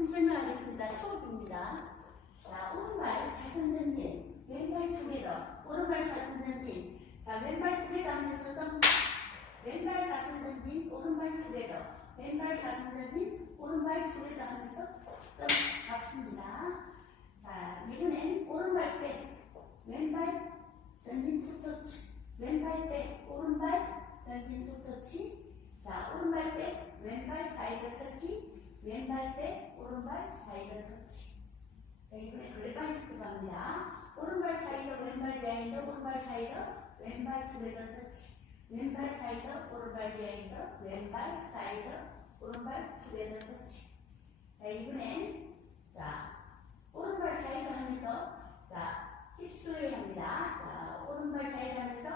있습니다. 초급입니다. 자, 오른발 사선 전진, 왼발 투게더, 오른발 사선 전진. 자, 왼발 투게더 하면서 좀 왼발 사선 전진, 오른발 투게더, 왼발 사선 전진, 오른발 투게더 하면서 좀 잡습니다. 자, 이번엔 오른발 백, 왼발 전진 툭터치, 왼발 백, 오른발 전진 툭터치. 자, 오른발 백, 왼발 사이드 터치, 왼발 백, 오른발 사이드 터치. 자, 이번에 글바이스트 갑니다. 오른발 사이드, 왼발 비하인드, 오른발 사이드, 왼발 투게더 터치. 왼발 사이드, 오른발 비하인드, 왼발 사이드, 오른발 투게더 터치. 자, 이번엔 자, 오른발 사이드 하면서 자, 힙스웨이 합니다. 자, 오른발 사이드 하면서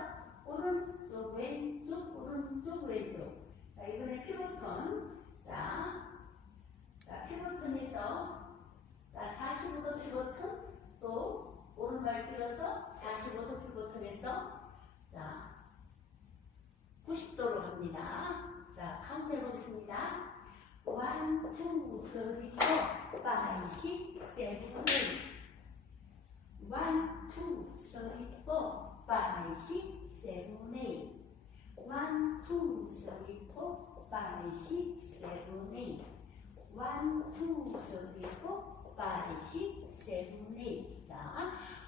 오른쪽, 왼쪽, 오른쪽, 왼쪽. 자, 이번에 피보턴. 자, 자, 피보턴에서 자, 45도 피보턴 또 찍어서 45도 피보턴에서 자, 90도로 갑니다. 자, 카운트 해보겠습니다. 1, 2, 3, 4, 5, 6, 7, 8. 1, 2, 3, 4, 5, 6, 7, 8. 1, 2, 3, 4, 5, 6, 7, 8. 1, 2, 3, 4, 5, 6, 7, 8. 자,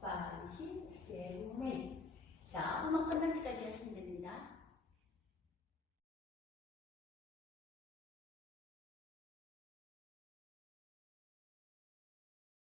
百心协力。